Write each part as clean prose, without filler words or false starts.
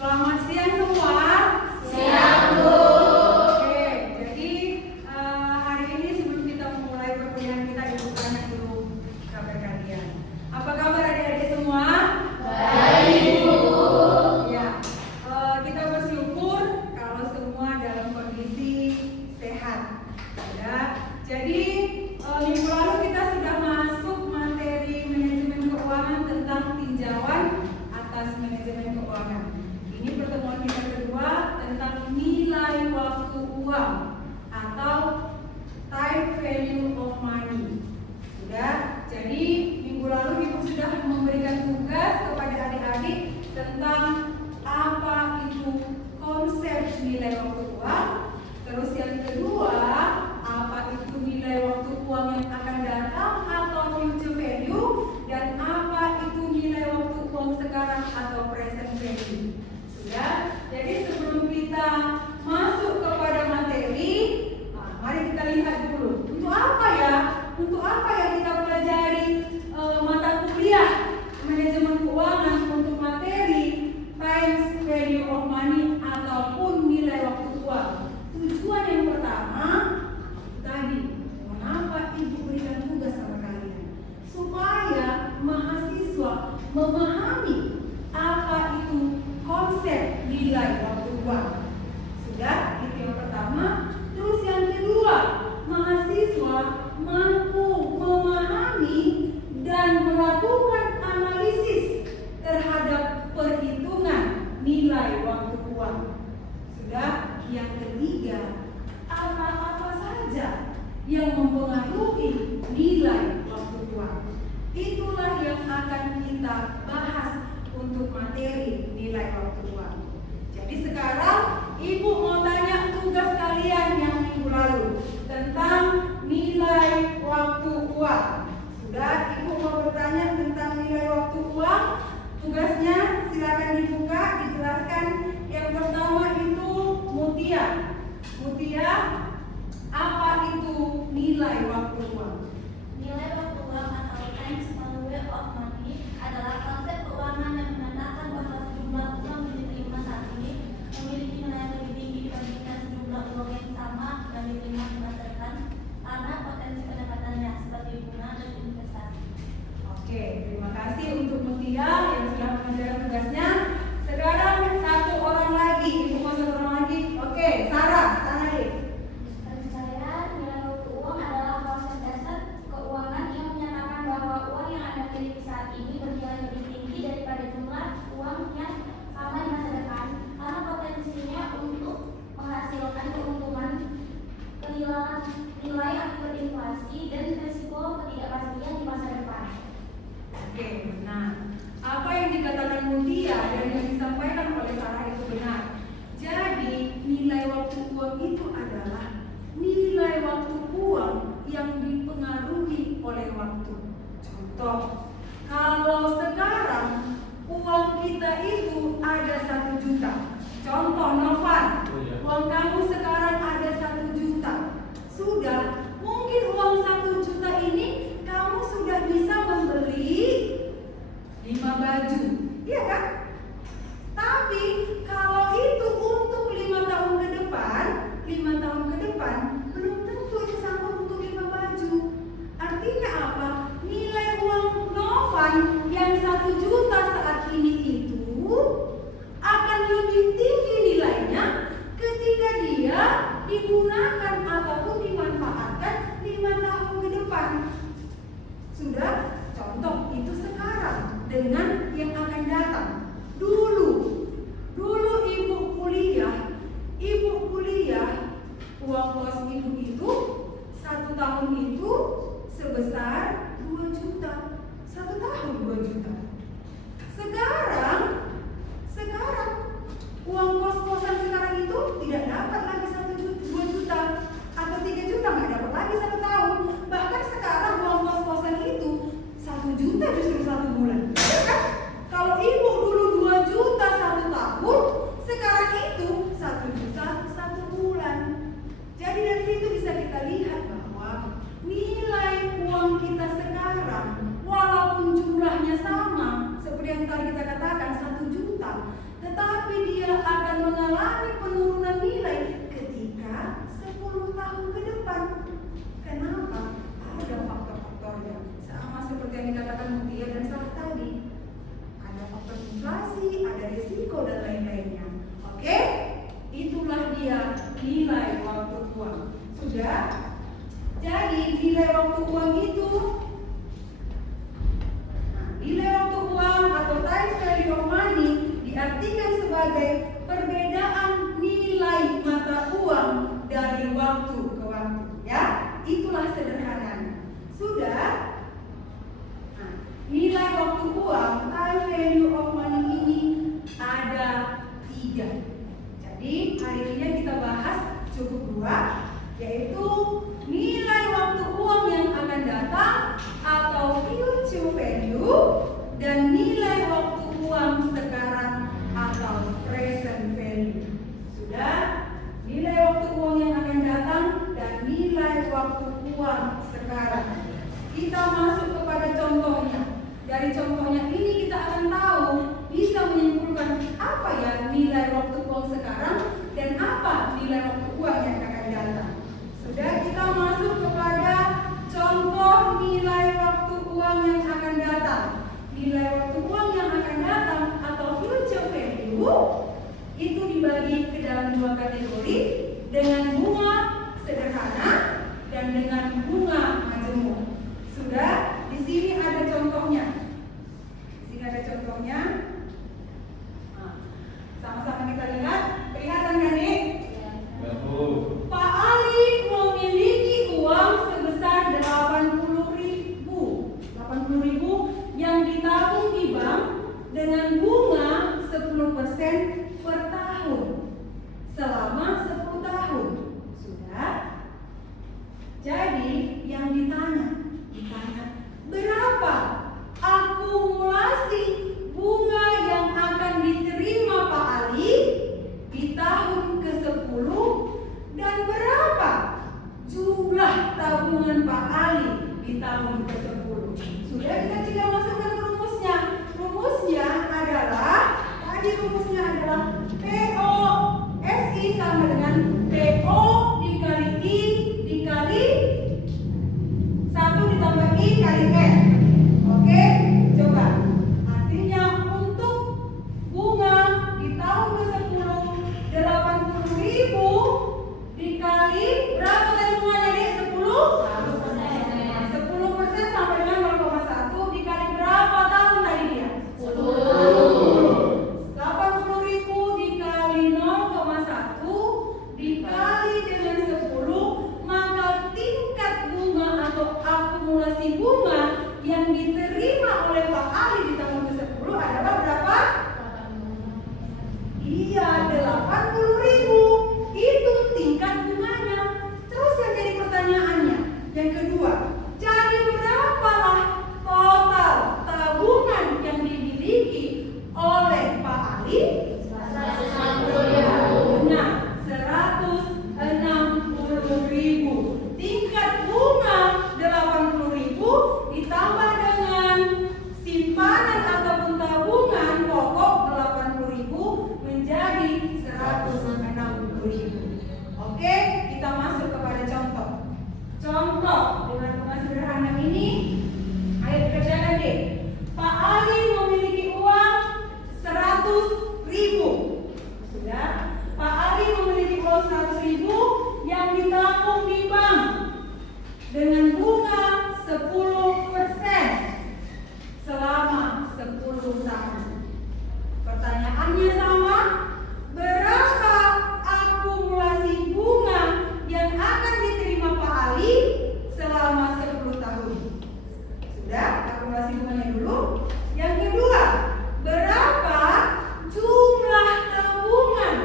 Selamat siang semua. Siang, Bu. Oke, jadi hari ini sebelum kita memulai perkuliahan kita, Ibu tanya dulu kabar kalian. Apa kabar adik-adik semua? Baik, Bu. Ya, kita bersyukur kalau semua dalam kondisi sehat. Ya, jadi minggu lalu kita sudah masuk materi manajemen keuangan tentang tinjauan atas manajemen keuangan. Ini pertemuan kita kedua tentang nilai waktu uang atau time value of money. Sudah, jadi minggu lalu Ibu sudah memberikan tugas kepada adik-adik tentang apa itu konsep nilai waktu uang. Terus yang kedua, apa itu nilai waktu uang yang akan datang atau future value, dan apa itu nilai waktu uang sekarang atau present value. Sudah, jadi sebelum kita masuk kepada materi, mari kita lihat dulu. Untuk apa ya? Untuk apa yang kita pelajari mata kuliah manajemen keuangan untuk materi time value of money ataupun nilai waktu uang? Tujuan yang pertama tadi, mengapa Ibu berikan tugas sama kalian? Supaya mahasiswa memahami apa itu konsep nilai waktu uang. Sudah, itu yang pertama. Terus yang kedua, mahasiswa mampu memahami dan melakukan analisis terhadap perhitungan nilai waktu uang. Sudah, yang ketiga, apa-apa saja yang mempengaruhi nilai waktu uang. Itulah yang akan kita bahas untuk materi nilai waktu uang. Jadi sekarang Ibu mau tanya tugas kalian yang minggu lalu tentang nilai waktu uang. Sudah, Ibu mau bertanya tentang nilai waktu uang. Tugasnya silakan dibuka, dijelaskan. Yang pertama itu Mutia. Mutia, apa itu nilai waktu uang? Nilai waktu uang atau time value of money adalah konsep keuangan yang menandakan bahwa sejumlah uang yang diterima saat ini memiliki mengalami penurunan nilai ketika 10 tahun ke depan. Kenapa? Ada faktor-faktornya. Sama seperti yang dikatakan Mutia dan Sarah tadi. Ada faktor inflasi, ada risiko dan lain-lainnya. Oke? Itulah dia nilai waktu uang. Sudah? Jadi nilai waktu uang itu, nilai waktu uang atau time value of money diartikan sebagai perbedaan nilai mata uang dari waktu ke waktu. Ya, itulah sederhananya. Sudah? Nah, nilai waktu uang, time value of money ini ada 3. Jadi hari ini kita bahas cukup 2, yaitu nilai waktu uang yang akan datang atau future value dan nilai waktu uang sekarang atau present value. Sudah? Nilai waktu uang yang akan datang dan nilai waktu uang sekarang. Kita masuk kepada contohnya. Dari contohnya ini kita akan tahu, bisa menyimpulkan apa ya nilai waktu uang sekarang dan apa nilai waktu uang yang akan datang. Sudah, kita masuk kepada contoh nilai waktu uang yang akan datang. Nilai waktu uang yang akan datang atau future value itu dibagi ke dalam 2 kategori, dengan bunga sederhana dan dengan bunga majemuk. Sudah, di sini ada contohnya. Di sini ada contohnya. Nah, sama-sama kita lihat. Kelihatan kan, Dik? Pak Ali memiliki uang sebesar 80.000 yang ditabung di bank dengan bunga 10% per tahun selama 10 tahun. Sudah? Jadi yang ditanya berapa akumulasi bunga yang akan diterima Pak Ali di tahun ke-10 dan berapa jumlah tabungan Pak Ali di tahun ke-10. Sudah, kita tinggal masukkan rumusnya. Rumusnya adalah POSI sama dengan PO dikali I dikali 1 ditambah I kali N. Oke, coba. Artinya untuk bunga di tahun ke-10 80.000 dikali berapa tadi bunganya, Dik? 10% sampai dengan 0,1 dikali berapa tahun tadi dia? 80.000 dikali 0,1 dikali dengan 10, maka tingkat bunga atau akumulasi bunga yang diterima oleh Pak Ali di tahun ke-10 adalah berapa? Iya, 80.000. Itu tingkat bunganya. Terus yang jadi pertanyaannya, yang kedua, jadi berapalah total tabungan yang dimiliki oleh Pak Ali? 160.000. Tingkat bunga 80.000 ditambah dengan simpanan ataupun tabungan pokok 80.000 menjadi 160.000. Oke, kita masuk kepada contoh. Contoh dengan bunga sederhana ini, ayo kerjakan deh. Pak Ali memiliki uang 100.000. Sudah? Pak Ali memiliki uang 100.000 yang ditabung di bank dengan bunga 10% selama 10 tahun. Pertanyaannya sama, berapa akumulasi bunga yang akan diterima Pak Ali selama 10 tahun? Sudah, akumulasi bunganya dulu. Yang kedua, berapa jumlah tabungan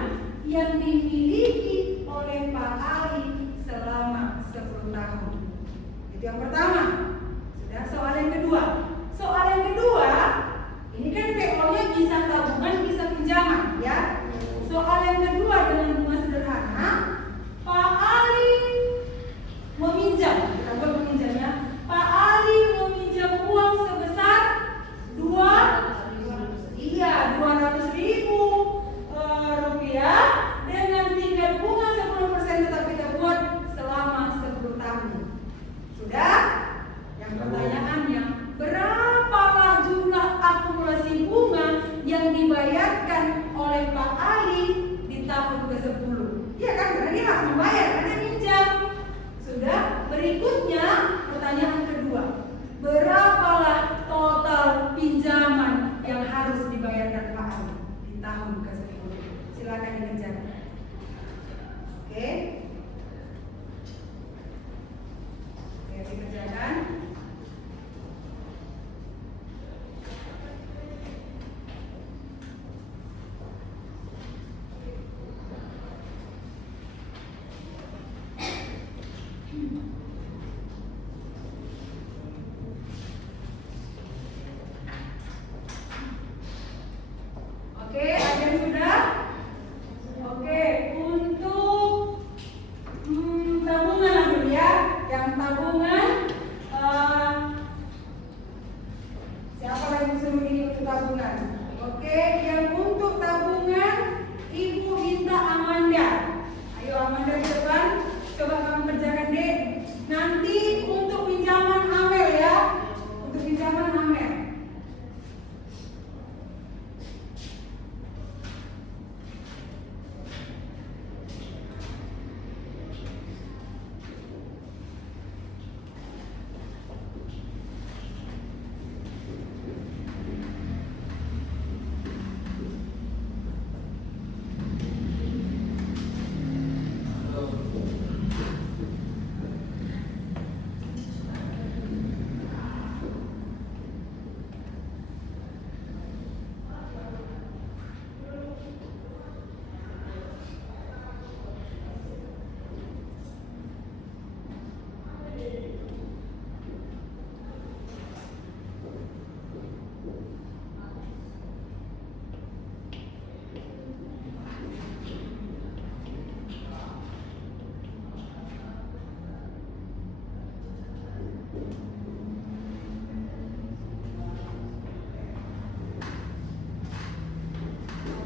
yang dimiliki oleh Pak Ali selama 10 tahun? Itu yang pertama. Sudah, soal yang kedua. Soal yang kedua, ini kan PO-nya bisa tabungan, bisa pinjaman, ya. Soal yang kedua dengan bunga sederhana, Pak Ali meminjam, kita buat peminjamnya. Pak Ali meminjam uang sebesar 200.000 rupiah silakan dikerjakan. Oke. Oke, dikerjakan. Oke, ada yang sudah? Oke, untuk tabungan dulu ya. Yang tabungan, siapa lagi suruh ini untuk tabungan? Oke, yang untuk tabungan Ibu Gita Amanda. Ayo Amanda ke depan, coba kamu kerjakan deh. Nanti untuk pinjaman Amel ya, untuk pinjaman Amel.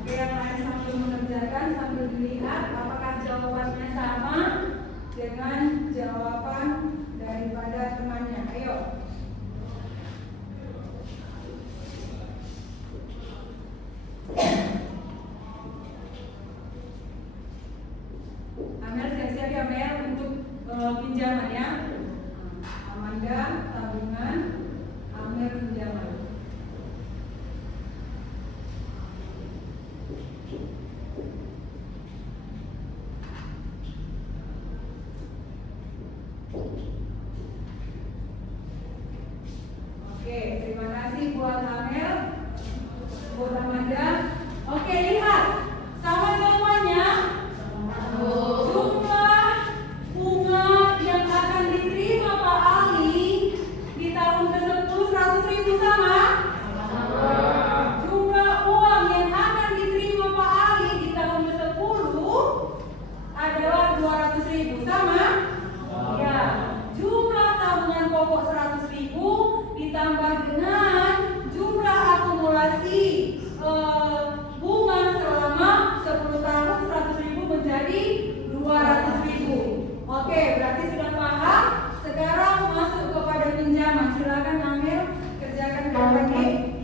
Oke, yang lain sambil mengerjakan, sambil dilihat apakah jawabannya sama dengan jawaban daripada temannya. Ayo. Amel siap-siap ya Mel untuk pinjaman ya. Amanda tabungan, Amel pinjaman. Oke, terima kasih buat Amel, buat Amanda. Oke, lihat sama jawabannya. Jumlah bunga yang akan diterima Pak Ali di tahun ke-10 100.000 sama? Jumlah uang yang akan diterima Pak Ali di tahun ke-10 adalah 200.000 sama? Ya. Jumlah tabungan pokok 100.000 ditambah dengan jumlah akumulasi bunga selama 10 tahun 100.000 menjadi 200.000. Oke, berarti sudah paham. Sekarang masuk kepada pinjaman. Silakan Amel kerjakan jawabannya.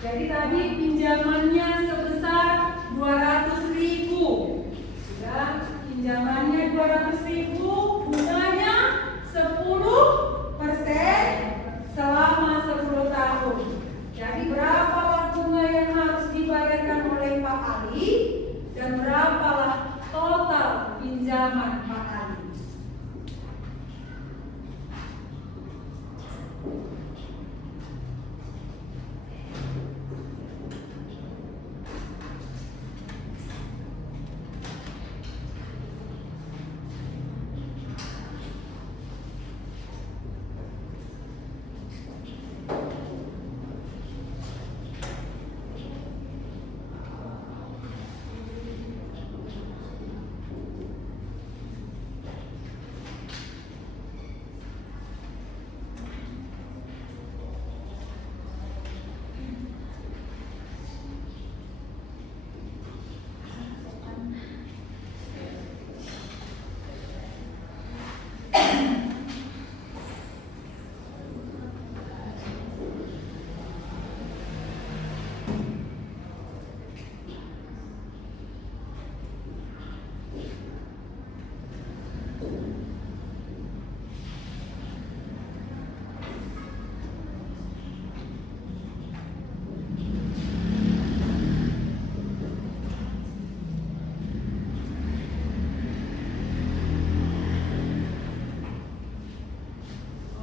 Jadi tadi pinjamannya sebesar 200.000. Sudah, pinjamannya 200.000, bunganya 10% selama 10 tahun. Jadi berapalah bunga yang harus dibayarkan oleh Pak Ali dan berapalah total pinjaman Pak Ali?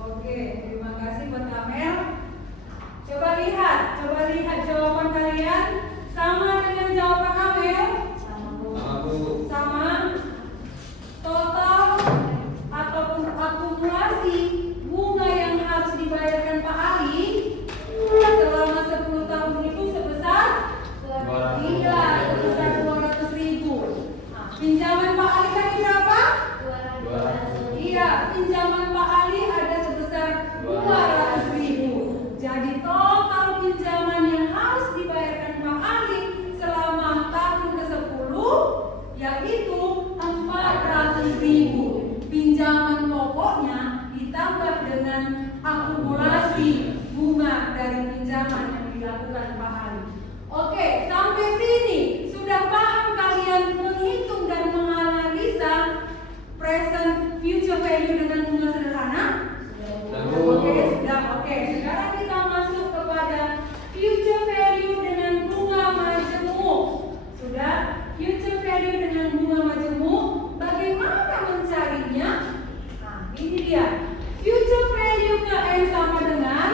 Oke, terima kasih buat Amel. Coba lihat jawaban kalian sama dengan jawaban Amel. Sama Bu. Sama. Total ataupun akumulasi bunga yang harus dibayarkan Pak Ali selama 10 tahun itu sebesar 200.000. Nah, pinjaman Pak Ali tadi berapa? 200. Iya, pinjaman Pak Ali ada sebesar 200.000. Jadi total pinjaman yang harus dibayarkan Pak Ali selama tahun ke-10 yaitu 400.000. Pinjaman pokoknya ditambah dengan akumulasi bunga dari pinjaman yang dilakukan Pak Ali. Oke, sampai sini sudah paham kalian menghitung dan menganalisa present future value dengan bunga sederhana? Oke, sudah. Oke, sekarang kita masuk kepada future value dengan bunga majemuk. Sudah? Future value dengan bunga majemuk. Bagaimana mencarinya? Nah, ini dia. Future value-nya N sama dengan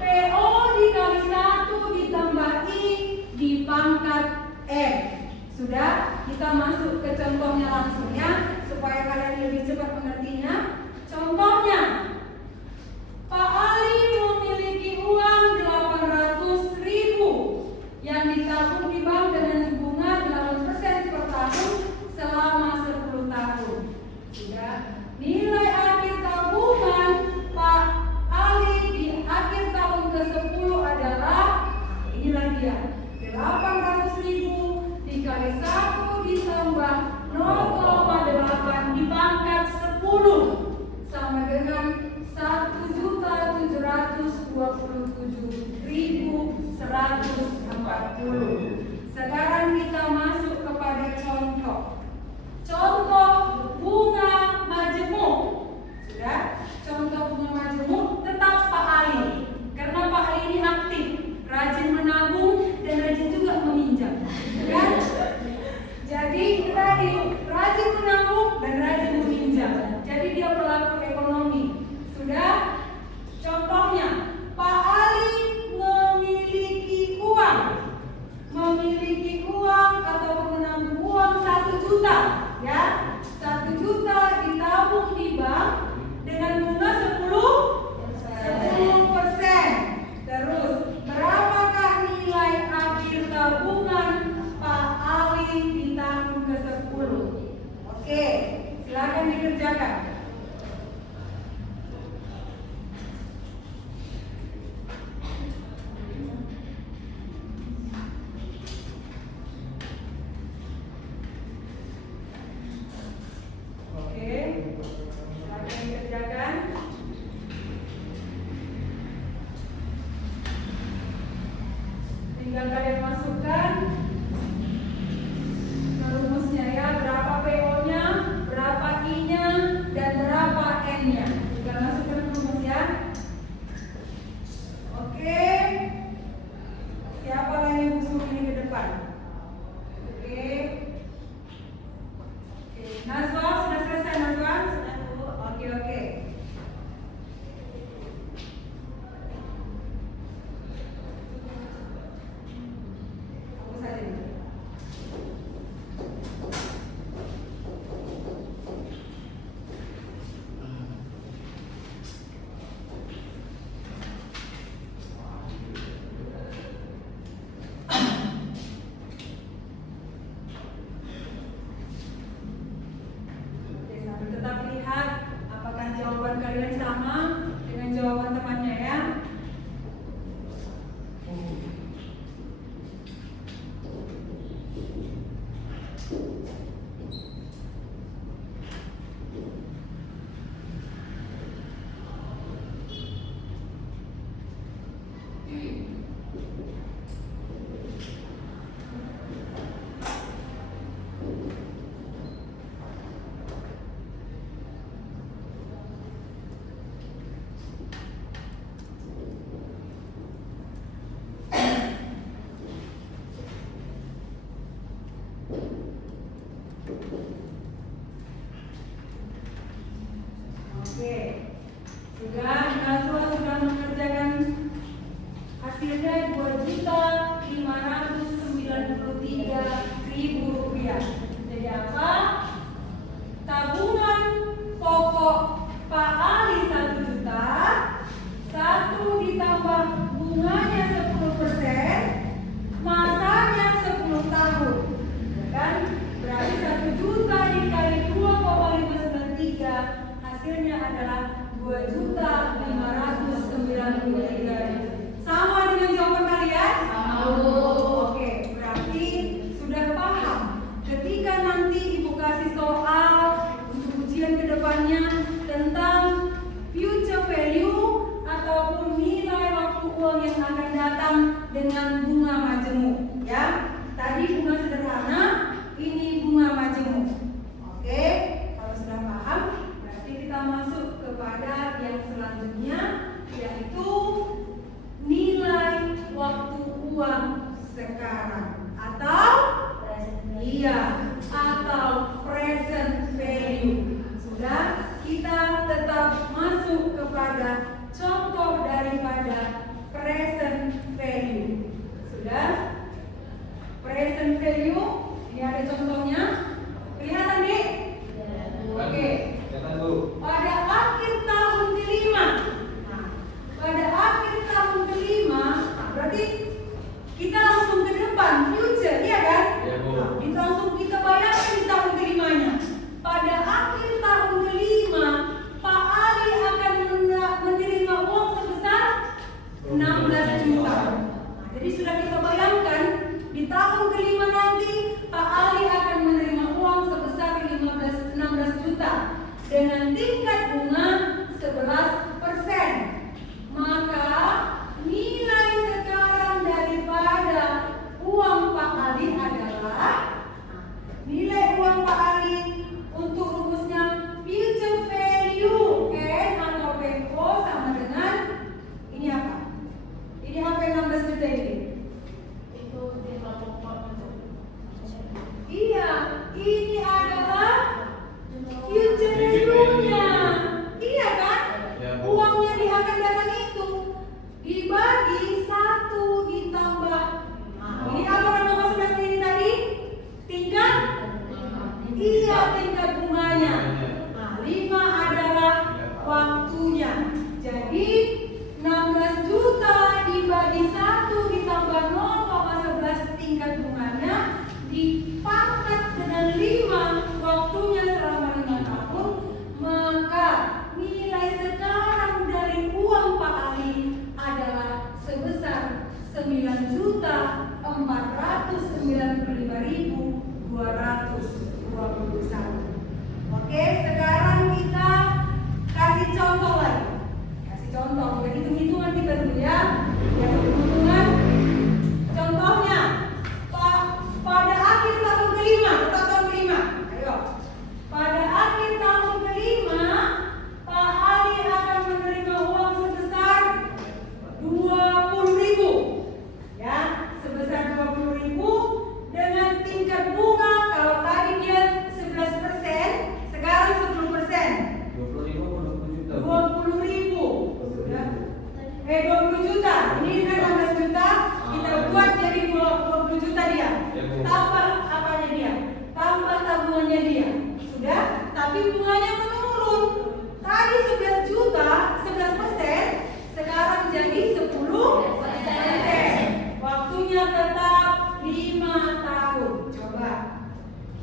PO dikali 1 ditambah I di pangkat N. Sudah? Kita masuk ke contohnya langsung ya, supaya kalian lebih cepat mengertinya. Contohnya, Pak Ali memiliki uang 800.000 yang ditabung di bank dengan bunga 8% per tahun selama 10 tahun. Sudah? Nilai akhir tabungan Pak Ali di akhir tahun ke-10 adalah, inilah dia, 800.000 dikali 1 ditambah 0,8 di pangkat 10 sama dengan 1.727.140. Sekarang kita masuk kepada contoh. Contoh bunga majemuk. Sudah? Contoh bunga majemuk tetap Pak Ali. Karena Pak Ali ini aktif, rajin menabung dan rajin juga meminjam. Kan? Jadi tadi rajin menabung dan rajin meminjam. Jadi dia pelaku ekonomi. Sudah? Contohnya, Pak Ali memiliki uang atau menabung uang 1 juta, ya. 1 juta ditabung di bank dengan bunga 10%. Terus, berapakah nilai akhir tabungan Pak Ali di tahun ke-10? Oke, silakan dikerjakan. Tinggal kalian masukkan ke rumusnya ya, berapa PO-nya, berapa I-nya, dan berapa N-nya. Tinggal masukkan ke rumus ya. Oke. Siapa lagi yang usul ini ke depan? Oke. Nazwa, sudah selesai Nazwa? Sudah Bu. Oke. uang yang akan datang dengan bunga majemuk. Ya, tadi bunga sederhana, ini bunga majemuk. Oke, kalau sudah paham, berarti kita masuk kepada yang selanjutnya, yaitu nilai waktu uang sekarang atau present value. Sudah, kita tetap masuk kepada contoh daripada present value. Sudah, present value ini ada contohnya. Kelihatan nih? Oke. Pada akhir tahun kelima. Nah, pada akhir tahun kelima, berarti kita langsung ke depan, future, iya kan? Ya, Bu. Itu langsung kita bayangkan di tahun kelimanya. Pada akhir tahun kelima, Pak Ali akan menerima uang sebesar 16 juta. Nah, jadi sudah kita bayangkan di tahun kelima nanti Pak Ali akan menerima uang sebesar 16 juta dengan tingkat bunga 11%. Maka nilai sekarang daripada uang Pak Ali adalah nilai uang Pak Ali untuk rumusnya future value N atau PO sama dengan ini apa? Ini apa yang 16 juta ini? Itu di kelompok Iya, ini adalah future value-nya. Iya kan? Ya, Bu. Uangnya di akan datang itu dibagi 1 ditambah. Nah, ini apa nama semester ini tadi? Tingkat? Iya, tingkat bunganya. Nah, 5 adalah waktunya. Jadi 16 juta dibagi 1 ditambah 0,11 tingkat bunganya dipangkat dengan 5 waktunya selama 5 tahun, maka nilai sekarang dari uang Pak Ali adalah sebesar 9.495.221. Oke, sekarang kita kasih contoh lagi. Kasih contoh, kita hitung-hitungan kita dulu ya. Yang hitung-hitungan. Contohnya, pada akhir tahun kelima, tetap tahun kelima. Ayo. Pada akhir tahun kelima, Pak Ali akan menerima uang sebesar 20.000. Ya, sebesar 20.000 dengan tingkat bunga kalau tadi dia 11%, sekarang 10%. 20.000. Sudah. 20 juta. Ini kan 16 juta, kita buat jadi 20 juta dia. Tambah apanya dia? Tambah tabungannya dia. Sudah, tapi bunganya menurun. Tadi 11 juta, 11%, sekarang jadi 10%. Waktunya tetap 5 tahun. Coba,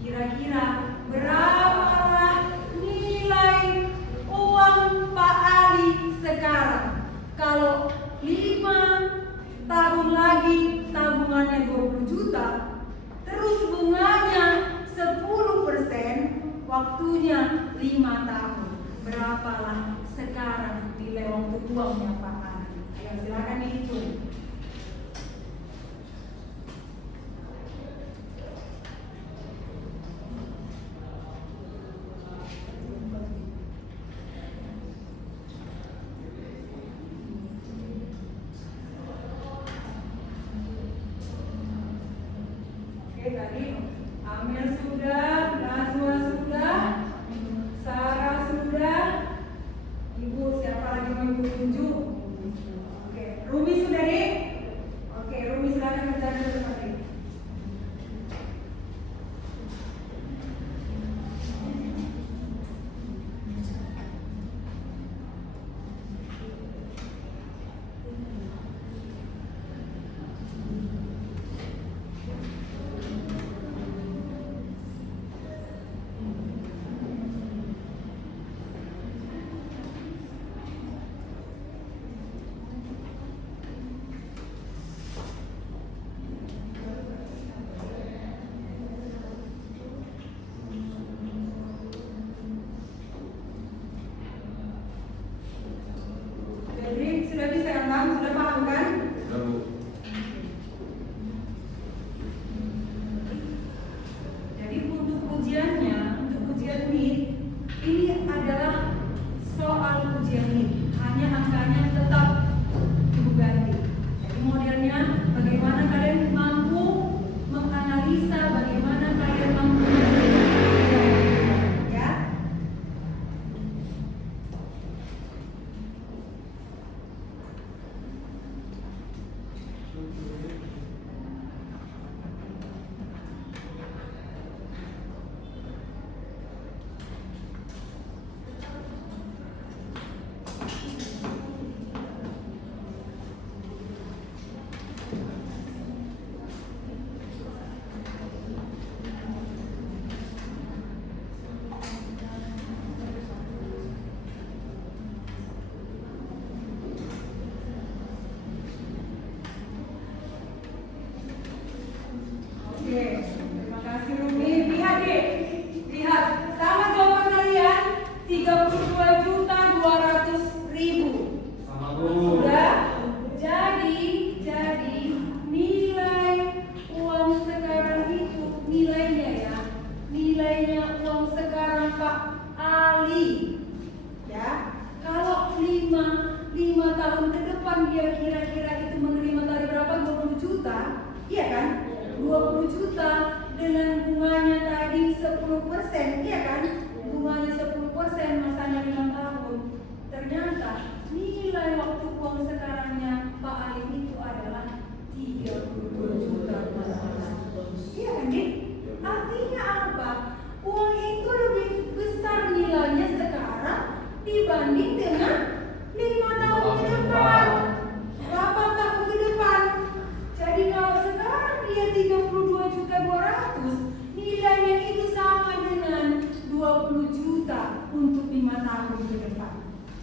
kira-kira berapalah nilai uang Pak Ali sekarang? Kalau 5 tahun lagi tabungannya 20 juta, terus bunganya 10%, waktunya 5 tahun. Berapalah sekarang nilai waktu uangnya Pak Ali? Ayo silakan dihitung. Oke, tadi Amel sudah, Nazwa sudah, Sarah sudah, Ibu siapa lagi mau Ibu tunjuk? Oke, Rumi sudah nih? Oke, Rumi silakan berjalan ke depan nih. Oke, terima kasih Rumi. Lihat deh, lihat sama jawaban kalian 32.200.000. Sama Bu. Sudah? Jadi nilai uang sekarang itu nilainya ya, nilainya uang sekarang Pak Ali ya. Kalau 5 tahun ke depan dia kira-kira itu menerima tadi berapa? 20 juta, iya kan? 20 juta dengan bunganya tadi 10%, iya kan? Bunganya 10%, masanya 5 tahun. Ternyata nilai waktu uang sekarangnya Pak Ali itu adalah 32 juta. Iya kan, Dik? Artinya apa? Uang itu lebih besar nilainya sekarang dibanding dengan 5 tahun ke depan, 8 tahun ke depan. Jadi kalau sekarang dia 32.200.000, nilainya itu sama dengan 20 juta untuk 5 tahun ke depan.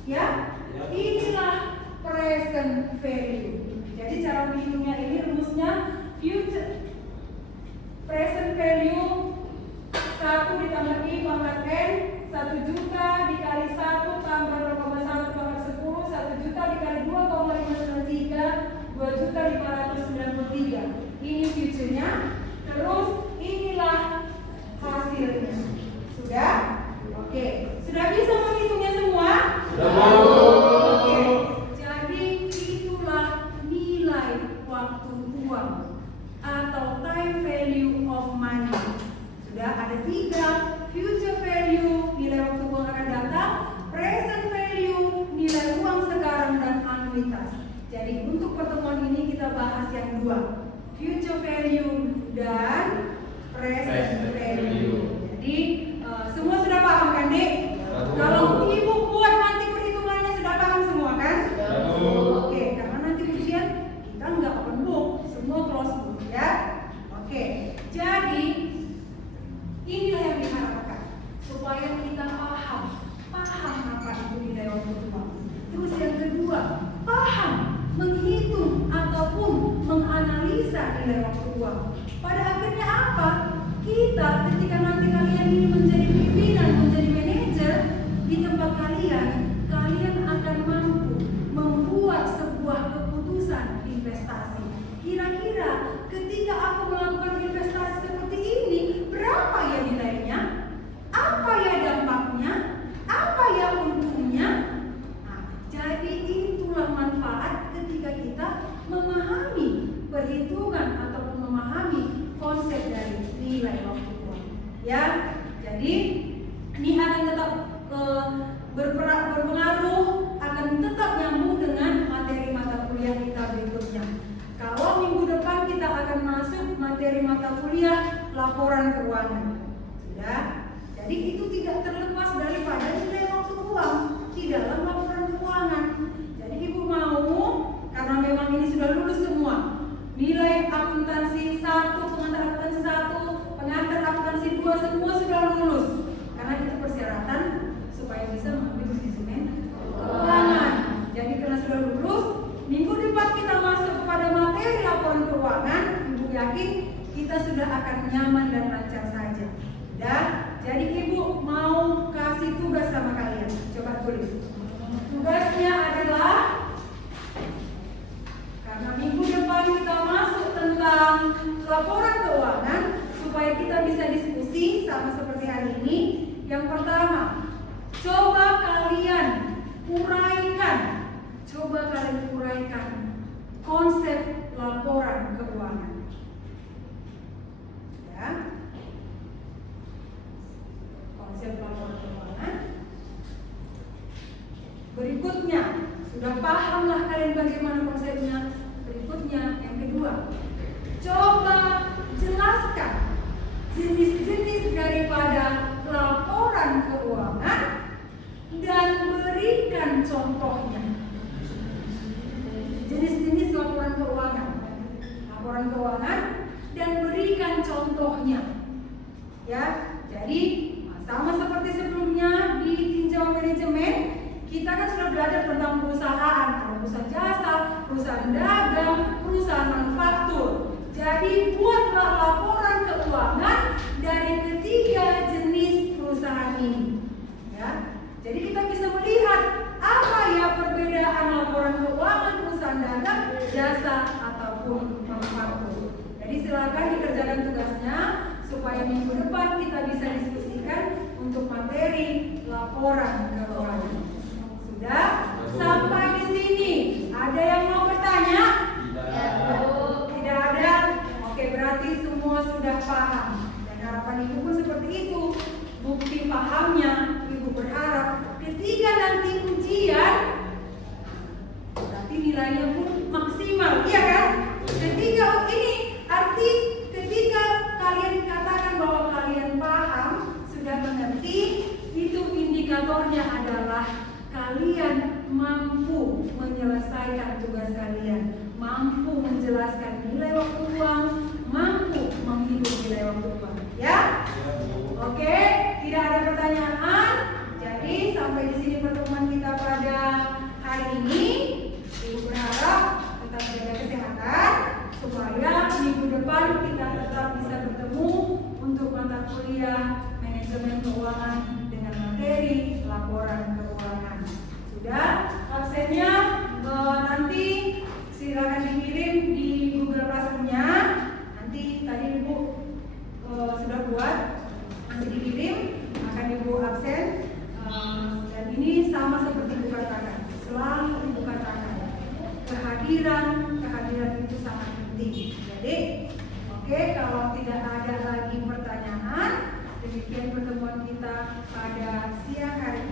Ya, inilah present value. Jadi cara menghitungnya ini rumusnya future present value 1 ditambah I pangkat N, 1 juta dikali 1 tambah 0,1 pangkat 10, 1 juta dikali 2,593, 2.593. Ini future-nya. Terus inilah hasilnya. Sudah? Oke. Sudah bisa menghitungnya semua? Sudah. Oke. Jadi itulah nilai waktu uang atau time value of money. Sudah ada 3, future value, nilai waktu uang akan datang, present value, nilai uang sekarang dan anuitas. Jadi untuk pertemuan ini kita bahas yang 2, future value dan present value. Jadi semua sudah paham kan, Dek? Kalau Ibu buat nanti perhitungannya sudah paham semua kan? Oke, karena nanti ujian kita nggak open book, semua close book ya. Oke, jadi inilah yang diharapkan supaya kita paham apa itu nilai waktu uang. Terus yang kedua, paham menghitung ataupun menganalisa nilai waktu uang. Pada akhirnya apa? Kita ketika nanti kalian ini menjadi pimpinan, menjadi manajer di tempat kalian akan mampu membuat sebuah keputusan investasi. Kira-kira ketika aku melakukan investasi seperti ini, berapa ya nilainya? Apa ya dampaknya? Apa ya untungnya? Nah, jadi itulah manfaat ketika kita memahami perhitungan ataupun memahami konsep dari nilai waktu uang. Ya, jadi ini akan tetap berpengaruh, akan tetap nyambung dengan materi mata kuliah kita berikutnya. Kalau minggu depan kita akan masuk materi mata kuliah laporan keuangan. Sudah? Jadi itu tidak terlepas daripada nilai waktu uang di dalam laporan keuangan. Jadi Ibu mau, karena memang ini sudah lulus semua, nilai akuntansi 1, pengantar akuntansi 1, pengantar akuntansi 2 semua sudah lulus. Karena itu persyaratan supaya bisa mengambil manajemen keuangan. Jadi karena sudah lulus, minggu depan kita masuk kepada materi laporan keuangan, Ibu yakin kita sudah akan nyaman dan lancar saja. Dan jadi Ibu mau kasih tugas sama kalian. Coba tulis. Tugasnya adalah, karena minggu depan kita masuk tentang laporan keuangan, supaya kita bisa diskusi sama seperti hari ini. Yang pertama, coba kalian uraikan konsep laporan keuangan. Ya. Konsep laporan keuangan. Berikutnya, sudah pahamlah kalian bagaimana konsepnya. Berikutnya berikutnya, yang kedua, coba jelaskan jenis-jenis daripada laporan keuangan dan berikan contohnya. Jenis-jenis laporan keuangan dan berikan contohnya. Ya, jadi sama seperti sebelumnya di tinjauan manajemen, kita kan sudah belajar tentang perusahaan, ada perusahaan jasa, perusahaan dagang, perusahaan manufaktur. Jadi buatlah laporan keuangan dari ketiga jenis perusahaan ini. Ya, jadi kita bisa melihat apa ya perbedaan laporan keuangan perusahaan dagang, jasa ataupun manufaktur. Jadi silakan dikerjakan tugasnya supaya minggu depan kita bisa diskusikan untuk materi laporan keuangan. Sudah? Sampai di sini. Ada yang mau bertanya? Tidak ada? Oke, berarti semua sudah paham. Dan harapan Ibu pun seperti itu. Bukti pahamnya, Ibu berharap ketika nanti ujian, berarti nilainya pun maksimal, iya kan? Ketika ini arti ketika kalian katakan bahwa kalian paham, sudah mengerti, itu indikatornya adalah kalian mampu menyelesaikan tugas kalian, mampu menjelaskan nilai waktu uang, mampu menghitung nilai waktu uang. Ya? Oke, tidak ada pertanyaan. Jadi sampai di sini pertemuan kita pada hari ini. Ibu berharap tetap jaga kesehatan supaya minggu depan kita tetap bisa bertemu untuk mata kuliah manajemen keuangan dengan materi laporan keuangan. Sudah? Absennya nanti silakan dikirim di Google Classroom-nya. Nanti tadi Ibu sudah buat, nanti dikirim, akan Ibu absen. Dan ini sama seperti Ibu katakan, selalu Ibu katakan, kehadiran itu sangat penting. Jadi, oke, kalau tidak ada lagi pertanyaan, demikian pertemuan kita pada siang hari ini.